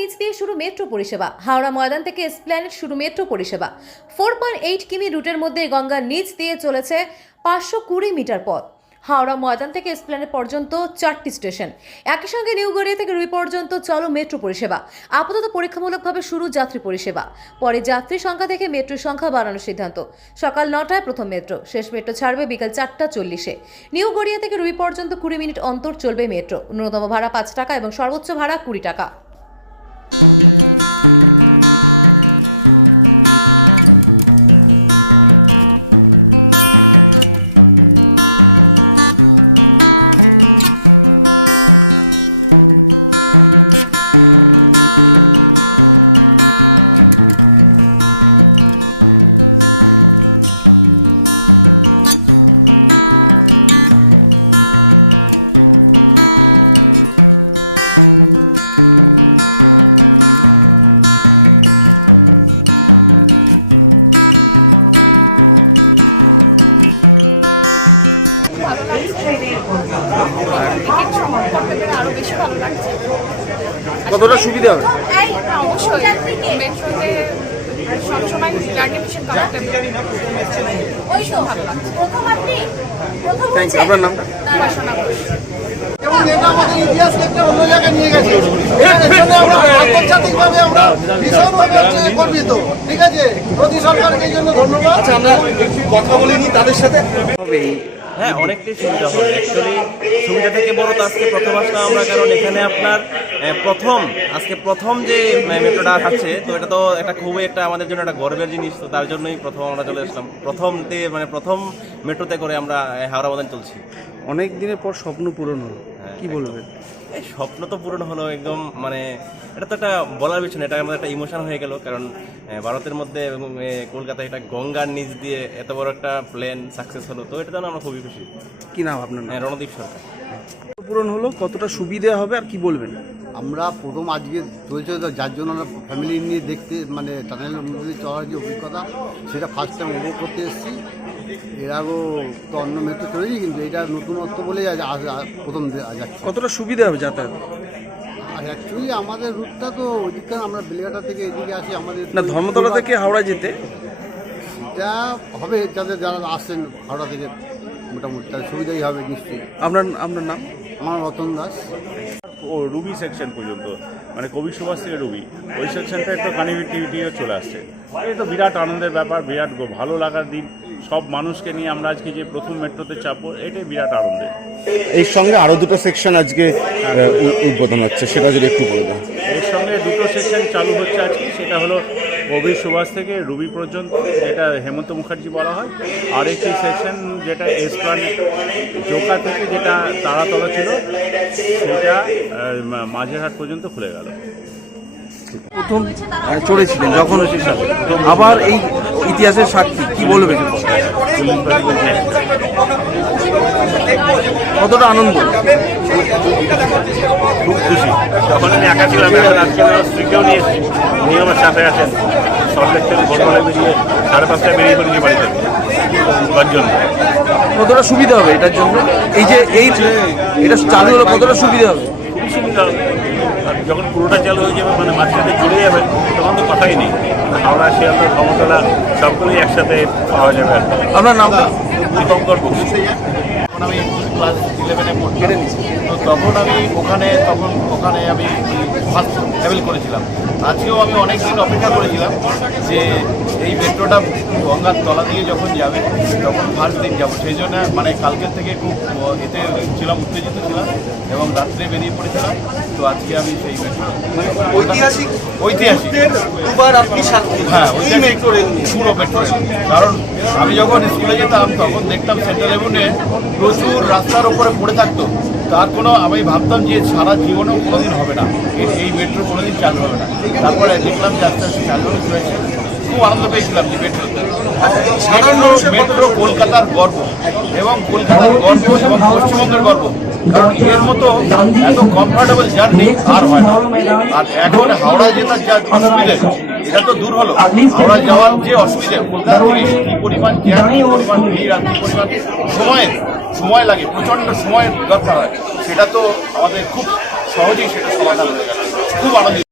নিচ দিয়ে শুরু মেট্রো পরিষেবা। হাওড়া ময়দান থেকে এসপ্ল্যানেড শুরু মেট্রো পরিষেবা। 4.8 কিমি রুটের মধ্যে গঙ্গার নিচ দিয়ে চলেছে 520 মিটার পথ। হাওড়া ময়দান থেকে এসপ্ল্যানেড পর্যন্ত 4টি স্টেশন, একই সঙ্গে নিউ গড়িয়া থেকে রুই পর্যন্ত চলো মেট্রো পরিষেবা। আপাতত পরীক্ষামূলকভাবে শুরু যাত্রী পরিষেবা, পরে যাত্রী সংখ্যা দেখে মেট্রোর সংখ্যা বাড়ানোর সিদ্ধান্ত। সকাল 9টায় প্রথম মেট্রো, শেষ মেট্রো ছাড়বে বিকাল 4টা 40-এ। নিউ গড়িয়া থেকে রুই পর্যন্ত 20 মিনিট অন্তর চলবে মেট্রো। ন্যূনতম ভাড়া 5 টাকা এবং সর্বোচ্চ ভাড়া 20 টাকা। ভালো লাগছে, টিকিট সংগ্রহ করতে পেরে আরো বেশি ভালো লাগছে। কতটা সুবিধা হবে? অবশ্যই মেট্রোতে সবসময় জার্নি ভীষণ কমফোর্টেবল, ভালো লাগছে। Thank you. আপনার নামটা? উপাসনা ঘোষ। এবং এটা আমাদের ইতিহাসকে একটা অন্য জায়গায় নিয়ে গেছে। এর জন্য আমরা আন্তর্জাতিকভাবে আমরা ভীষণভাবে গর্বিত। ঠিক আছে, মোদী সরকারকে এই জন্য ধন্যবাদ। আচ্ছা, আমরা একটু কথা বলিনি তাদের সাথে। হ্যাঁ, অনেকটাই সুবিধা হবে। অ্যাকচুয়ালি সুবিধা থেকে বড় তো আজকে প্রথম আসলাম আমরা, কারণ এখানে আপনার আজকে প্রথম যে মেট্রোটা আছে, তো এটা তো একটা খুবই একটা আমাদের জন্য একটা গর্বের জিনিস। তো তার জন্যই প্রথম আমরা চলে আসলাম। প্রথম মেট্রোতে করে আমরা হাওড়া ময়দান চলছি। অনেক দিনের পর স্বপ্ন পূরণ হলো, কি বলবেন? এই স্বপ্ন তো পূরণ হলো একদম, মানে এটা তো একটা বলার বিষয় না, এটা আমাদের একটা ইমোশন হয়ে গেল। কারণ ভারতের মধ্যে এবং কলকাতায় এটা গঙ্গার নিচ দিয়ে এত বড় একটা প্ল্যান সাকসেস হলো, তো এটা জন্য আমরা খুবই খুশি। কি নাম আপনার? রণদীপ সরকার। পূরণ হলো, কতটা সুবিধা হবে আর কি বলবেন? আমরা প্রথম আজকে চলছে, যার জন্য আমরা ফ্যামিলি নিয়ে দেখতে, মানে টানেলের মধ্যে চলার যে অভিজ্ঞতা, সেটা ফার্স্ট টাইম উপভোগ করতে এসেছি। এর আগেও তো অন্য মেট্রো চলেছি, কিন্তু এটা নতুনত্ব বলেই প্রথম যাচ্ছি। কতটা সুবিধা হবে যাতায়াত? আর অ্যাকচুয়ালি আমাদের রুটটা তো ওইদিকটা, আমরা বেলেঘাটা থেকে এদিকে আসি, আমাদের না, ধর্মতলা থেকে হাওড়া যেতে এটা হবে, যারা আসছেন হাওড়া থেকে মোটামুটি তার সুবিধাই হবে নিশ্চয়ই। আপনার নাম? আমার রতন দাস। ও রুবি সেকশন পর্যন্ত, মানে কবি সুভাষ থেকে রুবি, ওই সেকশনটা একটু কানেক্টিভিটিও চলে আসছে। এই তো বিরাট আনন্দের ব্যাপার, বিরাট ভালো লাগার দিন। সব মানুষকে নিয়ে আমরা আজকে যে প্রথম মেট্রোতে চাপবো, এটাই বিরাট আনন্দের। এর সঙ্গে আরো দুটো সেকশন আজকে উদ্বোধন হচ্ছে, সেটা যদি একটু বলে দেন। এর সঙ্গে দুটো সেকশন চালু হচ্ছে আজকে, সেটা হলো কবি সুভাষ থেকে রুবি পর্যন্ত, যেটা হেমন্ত মুখার্জি বলা হয়। আর একটি সেকশন যেটা এসপ্ল্যানেড জোকা থেকে, যেটা তারাতলা ছিল, সেটা মাঝেরহাট পর্যন্ত খুলে গেল। প্রথম চড়েছিলেন যখন, আবার এই ইতিহাসের সাক্ষী, কি বলবেন? কতটা আনন্দ? খুব খুশি। তখন আমি একা ছিলাম, এখন আজকে আমার স্ত্রীকেও নিয়ে এসেছি, উনি আমার সাথে আছেন। সল্টলেক থেকে ভোরবেলায় বেরিয়ে 5:30টায় বেরিয়ে পড়েছি বাড়িতে তার জন্য। কতটা সুবিধা হবে এটার জন্য? এই যে এটা চালু হলো, কতটা সুবিধা হবে? খুবই সুবিধা হবে। আর যখন পুরোটা চালু হয়ে যাবে, মানে মাঝখানে চলে যাবে, তখন তো কথাই নেই। হাওড়া, শিয়ালদা, ধর্মতলা সবগুলোই একসাথে পাওয়া যাবে। আপনার নামটা? দীপঙ্কর বক্সি। যখন আমি ক্লাস 11-এ পড়ছি, তো তখন আমি ওখানে আমি ফার্স্ট ট্রাভেল করেছিলাম। আজকেও আমি অনেক দিন অপেক্ষা করেছিলাম যে এই মেট্রোটা গঙ্গার তলা দিয়ে যখন যাবে, তখন ফার্স্ট দিন যাবো। সেই জন্য মানে কালকের থেকে খুব ছিলাম, উত্তেজিত ছিলাম এবং রাত্রে বেরিয়ে পড়েছিলাম। তো আজকে আমি সেই মেট্রো ঐতিহাসিক হ্যাঁ, পুরো মেট্রো। কারণ আমি যখন স্কুলে যেতাম, তখন দেখতাম সেন্ট্রাল এভিনিউয়ে প্রচুর রাস্তার উপরে পড়ে থাকতো। তার কোনো, আমি ভাবতাম যে সারা জীবনেও কোনোদিন হবে না, এই মেট্রো কোনোদিন চালু হবে না। তারপরে দেখলাম যে আস্তে আস্তে চালু হয়েছে। খুব আনন্দ পেয়েছিলাম যে মেট্রোতে। সাধারণ মেট্রো কলকাতার গর্ব, এবং কলকাতার গর্ব এবং পশ্চিমবঙ্গের গর্ব। কারণ এর মতো এত কমফোর্টেবল জার্নি আর হয় না। আর এখন হাওড়া জেলার যা অসুবিধে, এটা তো দূর হলো। হাওড়া যাওয়ার যে অসুবিধে, কলকাতা থেকে কি পরিমাণ জ্যাম, কি পরিমাণ ভিড়, আর কি পরিমাণ সময় লাগে, প্রচণ্ড সময়ের দরকার হয়, সেটা তো আমাদের খুব সহজেই সেটা সমাধান হয়ে গেল। খুব আনন্দিত।